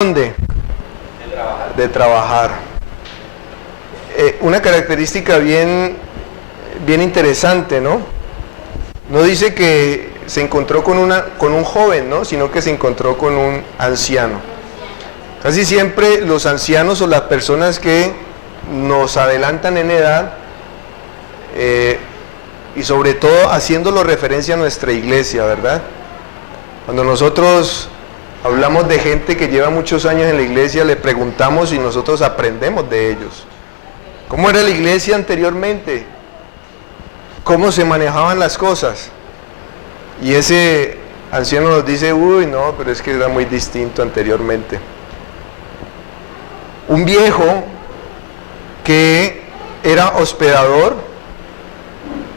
¿Dónde? De trabajar. Una característica bien interesante, ¿no? No dice que se encontró con un joven, ¿no? Sino que se encontró con un anciano. Casi siempre los ancianos o las personas que nos adelantan en edad, y sobre todo haciéndolo referencia a nuestra iglesia, ¿verdad? Cuando nosotros hablamos de gente que lleva muchos años en la iglesia, le preguntamos y nosotros aprendemos de ellos. ¿Cómo era la iglesia anteriormente? ¿Cómo se manejaban las cosas? Y ese anciano nos dice, uy, no, pero es que era muy distinto anteriormente. Un viejo que era hospedador,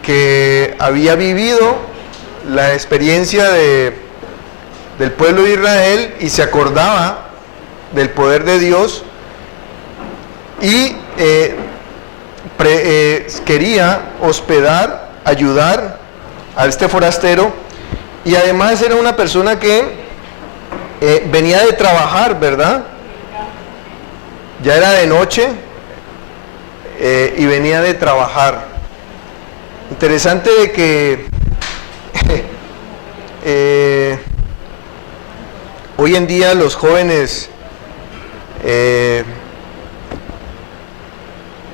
que había vivido la experiencia del pueblo de Israel y se acordaba del poder de Dios y quería hospedar, ayudar a este forastero, y además era una persona que venía de trabajar, ¿verdad? Ya era de noche y venía de trabajar. Interesante de que hoy en día los jóvenes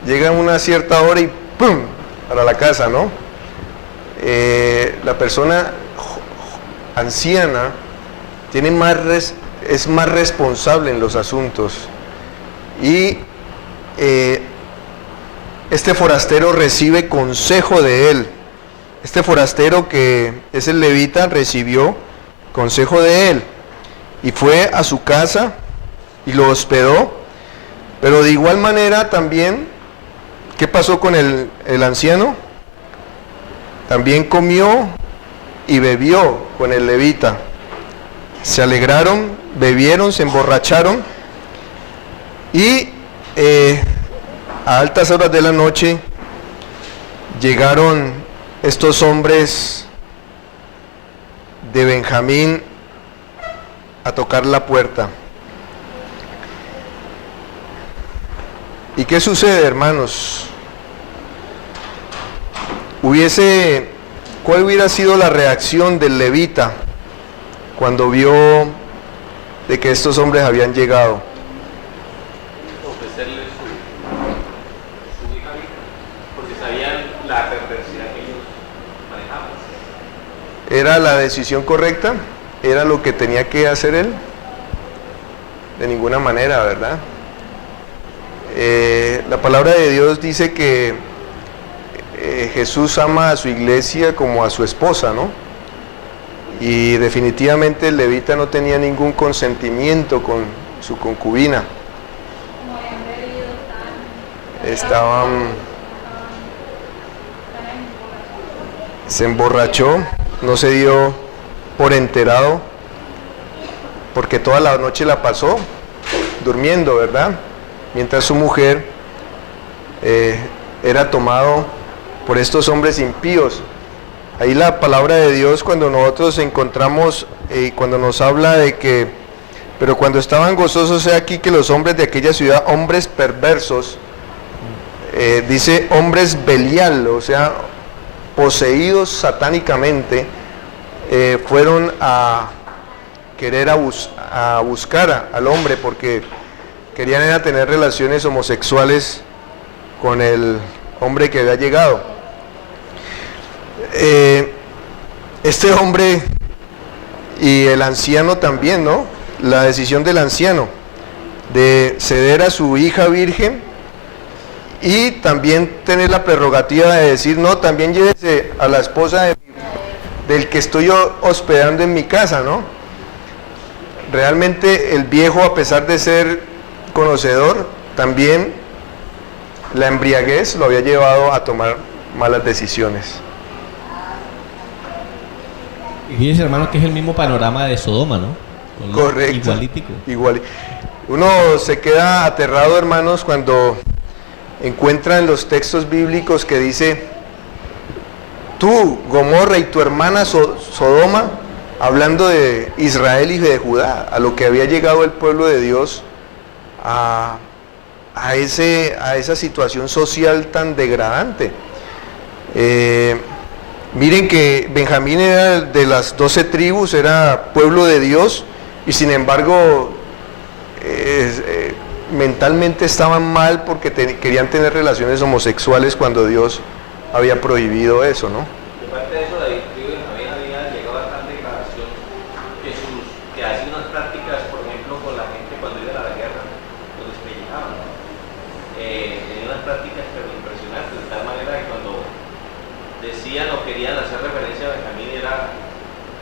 llegan a una cierta hora y ¡pum!, para la casa, ¿no? La persona anciana es más responsable en los asuntos, y este forastero recibe consejo de él. Este forastero, que es el levita, recibió consejo de él y fue a su casa y lo hospedó. Pero de igual manera también, ¿qué pasó con el anciano? También comió y bebió con el levita. Se alegraron, bebieron, se emborracharon, y a altas horas de la noche llegaron estos hombres de Benjamín a tocar la puerta. ¿Y qué sucede, hermanos? ¿Cuál hubiera sido la reacción del levita cuando vio de que estos hombres habían llegado? Ofrecerle su hija, porque sabían la perversidad que ellos manejaban. ¿Era la decisión correcta? ¿Era lo que tenía que hacer él? De ninguna manera, ¿verdad? La palabra de Dios dice que Jesús ama a su iglesia como a su esposa, ¿no? Y definitivamente el levita no tenía ningún consentimiento con su concubina. Se emborrachó, no se dio por enterado, porque toda la noche la pasó durmiendo, ¿verdad? Mientras su mujer era tomado por estos hombres impíos. Ahí la palabra de Dios, cuando nosotros encontramos, cuando nos habla de que, pero cuando estaban gozosos, he aquí que los hombres de aquella ciudad, hombres perversos, dice hombres Belial, o sea, poseídos satánicamente, fueron a querer a buscar al hombre, porque querían era tener relaciones homosexuales con el hombre que había llegado. Este hombre y el anciano también, ¿no? La decisión del anciano de ceder a su hija virgen, y también tener la prerrogativa de decir, no, también llévese a la esposa del que estoy hospedando en mi casa, ¿no? Realmente el viejo, a pesar de ser conocedor, también la embriaguez lo había llevado a tomar malas decisiones. Y fíjense, hermano, que es el mismo panorama de Sodoma, ¿no? Correcto. Igualítico. Uno se queda aterrado, hermanos, cuando encuentra en los textos bíblicos que dice, tú, Gomorra, y tu hermana Sodoma hablando de Israel y de Judá, a lo que había llegado el pueblo de Dios, a esa situación social tan degradante. Miren que Benjamín era de las 12 tribus, era pueblo de Dios, y sin embargo mentalmente estaban mal porque querían tener relaciones homosexuales cuando Dios había prohibido eso, ¿no? De parte de eso, David escribe que Benjamín había llegado a tal declaración que hacía unas prácticas, por ejemplo, con la gente cuando iba a la guerra, los despellejaban, ¿no? Tenía unas prácticas pero impresionantes, de tal manera que cuando decían o querían hacer referencia a Benjamín era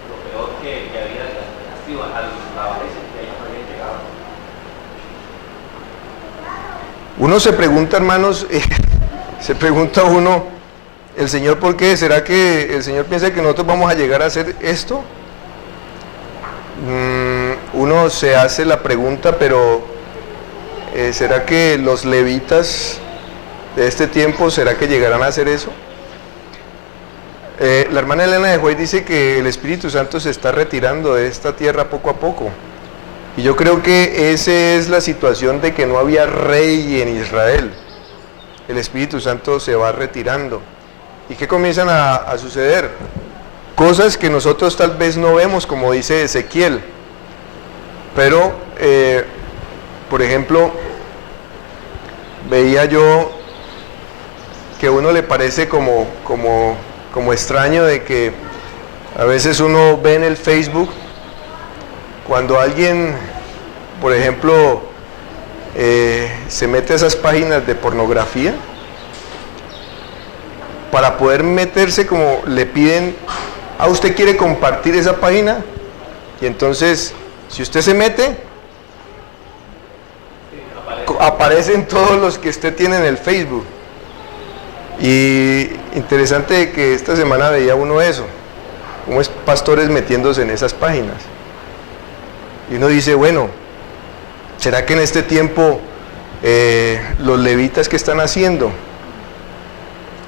lo peor que había, al trabajo que ellos habían llegado. Uno se pregunta, hermanos, se pregunta uno, ¿el Señor por qué? ¿Será que el Señor piensa que nosotros vamos a llegar a hacer esto? Uno se hace la pregunta, pero ¿será que los levitas de este tiempo, será que llegarán a hacer eso? La hermana Elena de Juárez dice que el Espíritu Santo se está retirando de esta tierra poco a poco. Y yo creo que esa es la situación de que no había rey en Israel. El Espíritu Santo se va retirando. ¿Y qué comienzan a suceder? Cosas que nosotros tal vez no vemos, como dice Ezequiel. Pero, por ejemplo, veía yo que a uno le parece como extraño de que a veces uno ve en el Facebook cuando alguien, por ejemplo, se mete a esas páginas de pornografía, para poder meterse, como le piden, usted quiere compartir esa página, y entonces, si usted se mete, aparecen todos los que usted tiene en el Facebook. Y interesante que esta semana veía uno eso, como es pastores metiéndose en esas páginas. Y uno dice, bueno, ¿será que en este tiempo los levitas qué están haciendo?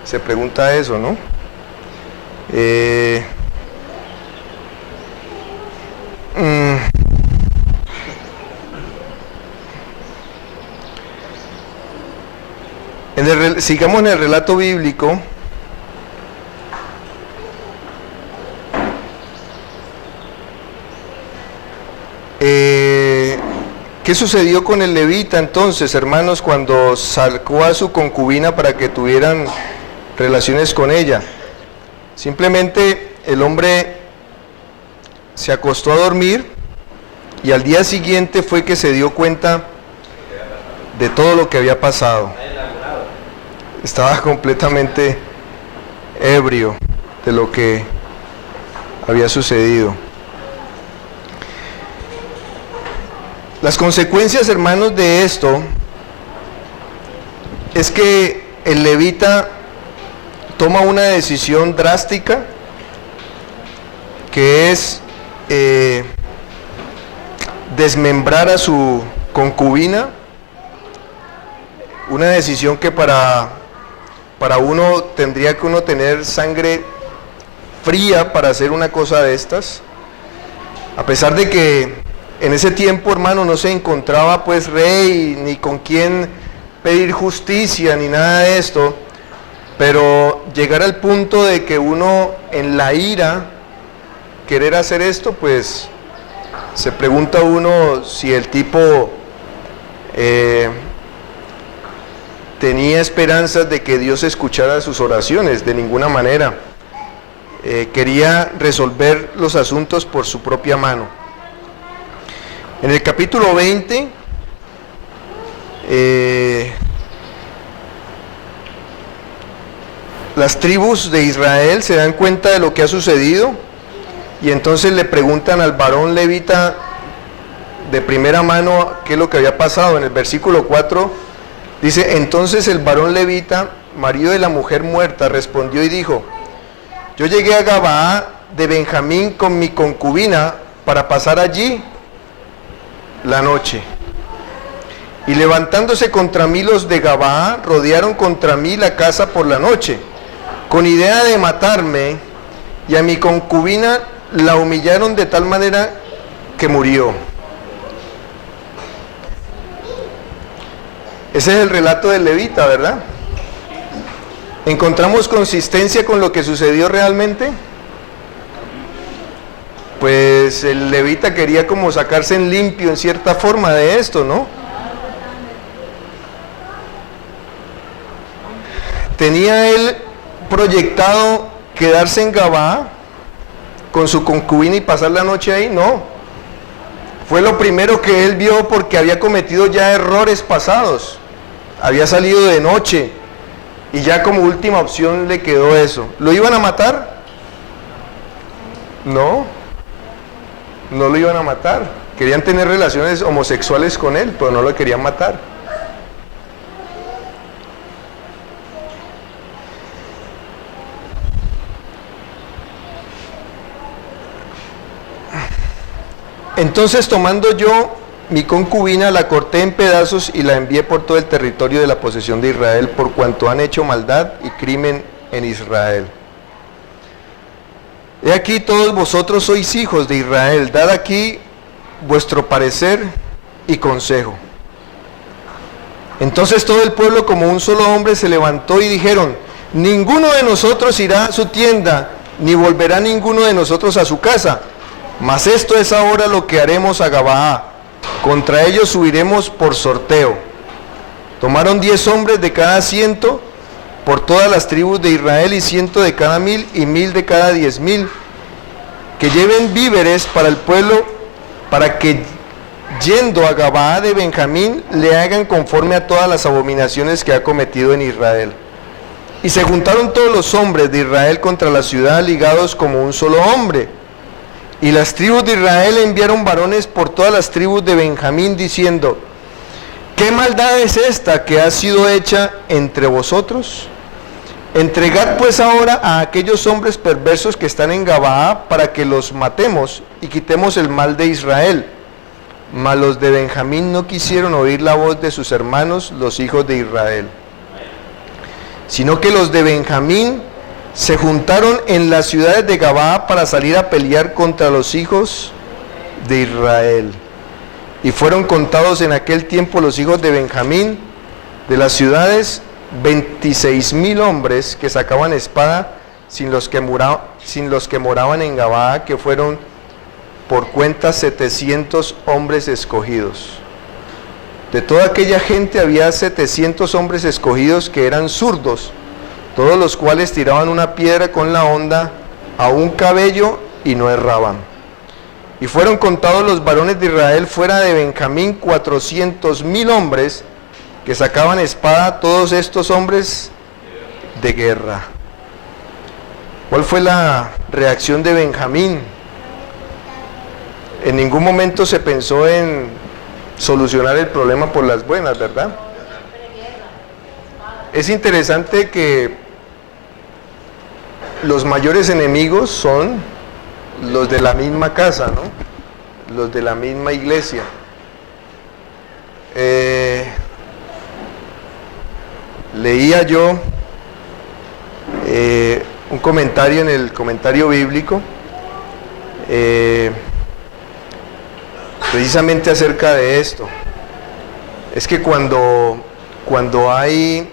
Se pregunta eso, ¿no? Sigamos en el relato bíblico. ¿Qué sucedió con el levita entonces, hermanos, cuando sacó a su concubina para que tuvieran relaciones con ella? Simplemente el hombre se acostó a dormir y al día siguiente fue que se dio cuenta de todo lo que había pasado. Estaba completamente ebrio de lo que había sucedido. Las consecuencias, hermanos, de esto es que el levita toma una decisión drástica, que es desmembrar a su concubina, una decisión que para uno tendría que uno tener sangre fría para hacer una cosa de estas, a pesar de que en ese tiempo, hermano, no se encontraba pues rey, ni con quién pedir justicia, ni nada de esto, pero llegar al punto de que uno en la ira querer hacer esto, pues se pregunta uno si el tipo tenía esperanzas de que Dios escuchara sus oraciones. De ninguna manera. Quería resolver los asuntos por su propia mano. En el capítulo 20, las tribus de Israel se dan cuenta de lo que ha sucedido y entonces le preguntan al varón levita de primera mano qué es lo que había pasado. En el versículo 4 dice: entonces el varón levita, marido de la mujer muerta, respondió y dijo: yo llegué a Gabaa de Benjamín con mi concubina para pasar allí la noche. Y levantándose contra mí los de Gabaa, rodearon contra mí la casa por la noche, con idea de matarme, y a mi concubina la humillaron de tal manera que murió. Ese es el relato del levita, ¿verdad? ¿Encontramos consistencia con lo que sucedió realmente? Pues el levita quería como sacarse en limpio en cierta forma de esto, ¿no? ¿Tenía él proyectado quedarse en Gabaa con su concubina y pasar la noche ahí? No. Fue lo primero que él vio porque había cometido ya errores pasados. Había salido de noche y ya como última opción le quedó eso. ¿Lo iban a matar? No, no lo iban a matar. Querían tener relaciones homosexuales con él, pero no lo querían matar. Entonces, tomando yo mi concubina, la corté en pedazos y la envié por todo el territorio de la posesión de Israel, por cuanto han hecho maldad y crimen en Israel. He aquí, todos vosotros sois hijos de Israel, dad aquí vuestro parecer y consejo. Entonces todo el pueblo como un solo hombre se levantó y dijeron: ninguno de nosotros irá a su tienda, ni volverá ninguno de nosotros a su casa. Mas esto es ahora lo que haremos a Gabaa. Contra ellos subiremos por sorteo. Tomaron 10 hombres de cada 100 por todas las tribus de Israel, y 100 de cada 1000 y 1000 de cada 10,000, que lleven víveres para el pueblo, para que yendo a Gabaa de Benjamín le hagan conforme a todas las abominaciones que ha cometido en Israel. Y se juntaron todos los hombres de Israel contra la ciudad, ligados como un solo hombre. Y las tribus de Israel enviaron varones por todas las tribus de Benjamín, diciendo: ¿qué maldad es esta que ha sido hecha entre vosotros? Entregad pues ahora a aquellos hombres perversos que están en Gabaa, para que los matemos y quitemos el mal de Israel. Mas los de Benjamín no quisieron oír la voz de sus hermanos, los hijos de Israel, sino que los de Benjamín se juntaron en las ciudades de Gabaa para salir a pelear contra los hijos de Israel. Y fueron contados en aquel tiempo los hijos de Benjamín de las ciudades 26,000 hombres que sacaban espada, sin los que moraban en Gabaa, que fueron por cuenta 700 hombres escogidos. De toda aquella gente había 700 hombres escogidos que eran zurdos, todos los cuales tiraban una piedra con la honda a un cabello y no erraban. Y fueron contados los varones de Israel fuera de Benjamín 400,000 hombres que sacaban espada, todos estos hombres de guerra. ¿Cuál fue la reacción de Benjamín? En ningún momento se pensó en solucionar el problema por las buenas, ¿verdad? Es interesante que los mayores enemigos son los de la misma casa, ¿no? Los de la misma iglesia. Leía yo un comentario en el comentario bíblico, precisamente acerca de esto. Es que cuando hay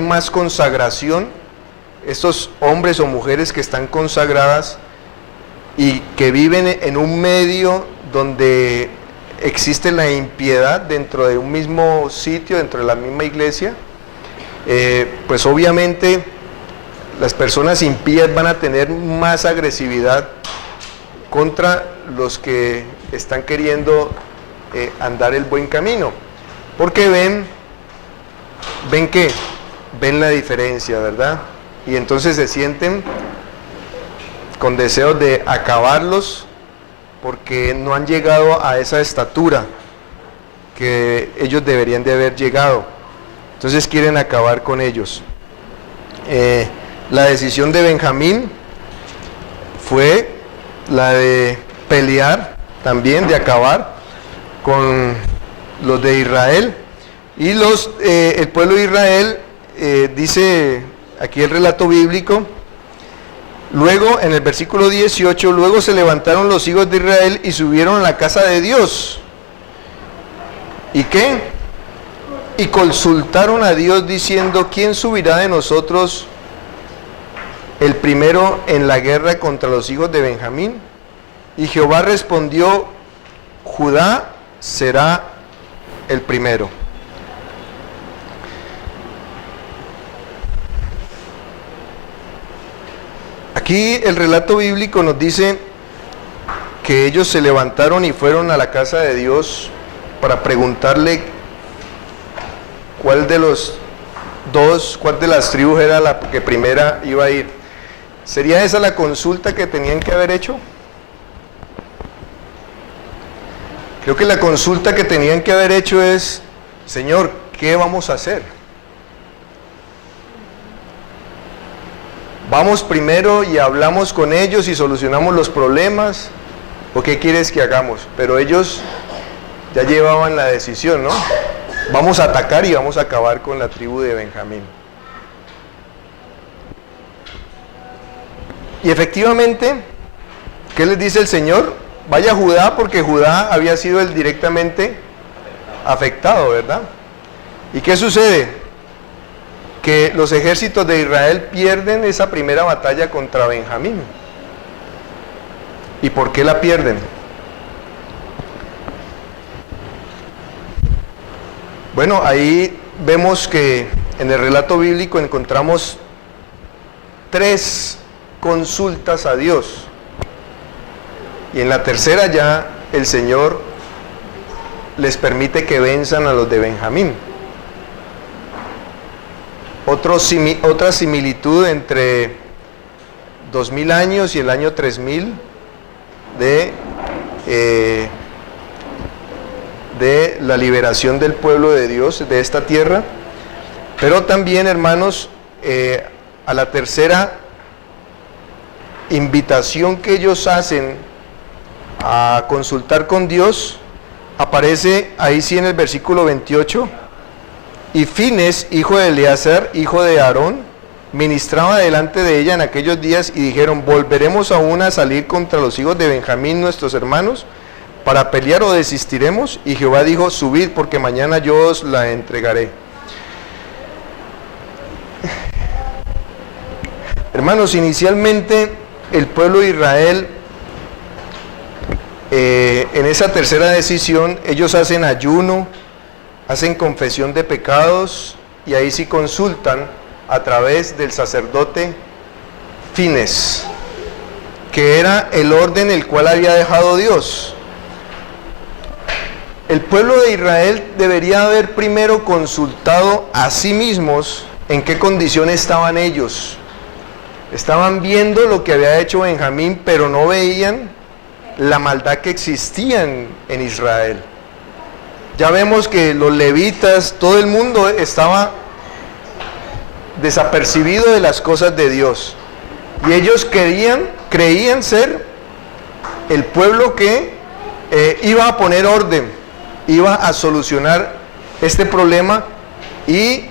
más consagración, estos hombres o mujeres que están consagradas y que viven en un medio donde existe la impiedad dentro de un mismo sitio, dentro de la misma iglesia, pues obviamente las personas impías van a tener más agresividad contra los que están queriendo andar el buen camino, porque ven la diferencia, ¿verdad? Y entonces se sienten con deseos de acabarlos porque no han llegado a esa estatura que ellos deberían de haber llegado. Entonces quieren acabar con ellos. La decisión de Benjamín fue la de pelear también, de acabar con los de Israel. Y el pueblo de Israel, dice aquí el relato bíblico, Luego, en el versículo 18, luego se levantaron los hijos de Israel y subieron a la casa de Dios. ¿Y qué? Y consultaron a Dios diciendo, ¿quién subirá de nosotros el primero en la guerra contra los hijos de Benjamín? Y Jehová respondió, Judá será el primero. Aquí el relato bíblico nos dice que ellos se levantaron y fueron a la casa de Dios para preguntarle cuál de las tribus era la que primera iba a ir. ¿Sería esa la consulta que tenían que haber hecho? Creo que la consulta que tenían que haber hecho es, Señor, ¿qué vamos a hacer? ¿Vamos primero y hablamos con ellos y solucionamos los problemas? ¿O qué quieres que hagamos? Pero ellos ya llevaban la decisión, ¿no? Vamos a atacar y vamos a acabar con la tribu de Benjamín. Y efectivamente, ¿qué les dice el Señor? Vaya a Judá, porque Judá había sido el directamente afectado, ¿verdad? ¿Y qué sucede? Que los ejércitos de Israel pierden esa primera batalla contra Benjamín. ¿Y por qué la pierden? Bueno, ahí vemos que en el relato bíblico encontramos 3 consultas a Dios. Y en la tercera ya el Señor les permite que venzan a los de Benjamín. Otra similitud entre 2000 años y el año 3000 de la liberación del pueblo de Dios de esta tierra. Pero también, hermanos, a la tercera invitación que ellos hacen a consultar con Dios, aparece ahí sí en el versículo 28, y Fines, hijo de Eleazar, hijo de Aarón, ministraba delante de ella en aquellos días, y dijeron, ¿volveremos aún a salir contra los hijos de Benjamín, nuestros hermanos, para pelear o desistiremos? Y Jehová dijo, subid, porque mañana yo os la entregaré. Hermanos, inicialmente el pueblo de Israel, en esa tercera decisión, ellos hacen ayuno, hacen confesión de pecados, y ahí sí consultan a través del sacerdote Fines, que era el orden el cual había dejado Dios. El pueblo de Israel debería haber primero consultado a sí mismos en qué condición estaban ellos. Estaban viendo lo que había hecho Benjamín, pero no veían la maldad que existía en Israel. Ya vemos que los levitas, todo el mundo estaba desapercibido de las cosas de Dios. Y ellos creían ser el pueblo que iba a poner orden, iba a solucionar este problema y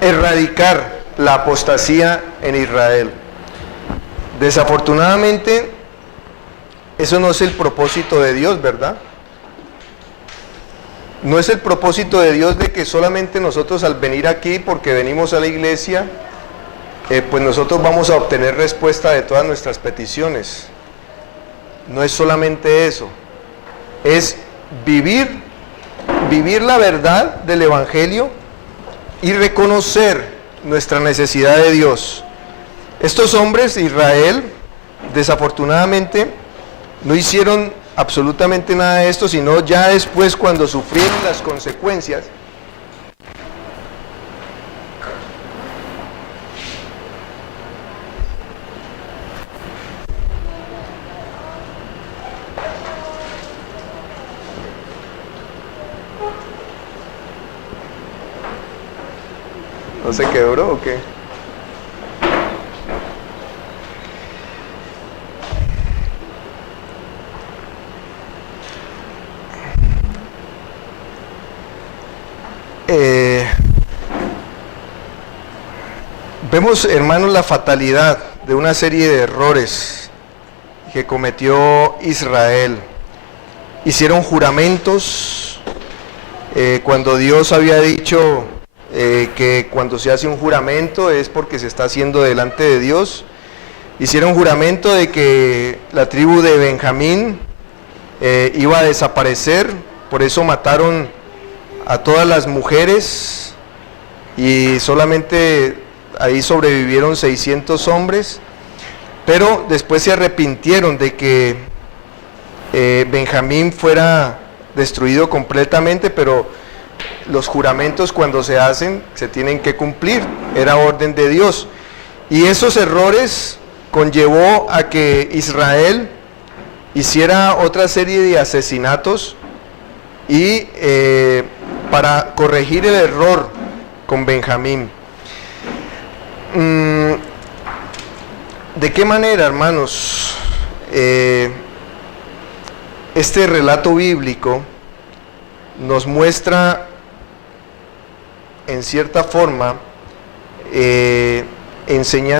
erradicar la apostasía en Israel. Desafortunadamente, eso no es el propósito de Dios, ¿verdad? No es el propósito de Dios de que solamente nosotros al venir aquí, porque venimos a la iglesia, pues nosotros vamos a obtener respuesta de todas nuestras peticiones. No es solamente eso, es vivir la verdad del Evangelio y reconocer nuestra necesidad de Dios. Estos hombres de Israel, desafortunadamente, no hicieron absolutamente nada de esto, sino ya después, cuando sufrieron las consecuencias, ¿no se quebró o qué? Vemos, hermanos, la fatalidad de una serie de errores que cometió Israel. Hicieron juramentos cuando Dios había dicho que cuando se hace un juramento es porque se está haciendo delante de Dios. Hicieron juramento de que la tribu de Benjamín iba a desaparecer, por eso mataron a todas las mujeres y solamente ahí sobrevivieron 600 hombres, pero después se arrepintieron de que Benjamín fuera destruido completamente, pero los juramentos cuando se hacen se tienen que cumplir, era orden de Dios. Y esos errores conllevó a que Israel hiciera otra serie de asesinatos y para corregir el error con Benjamín. ¿De qué manera, hermanos, este relato bíblico nos muestra en cierta forma enseñanza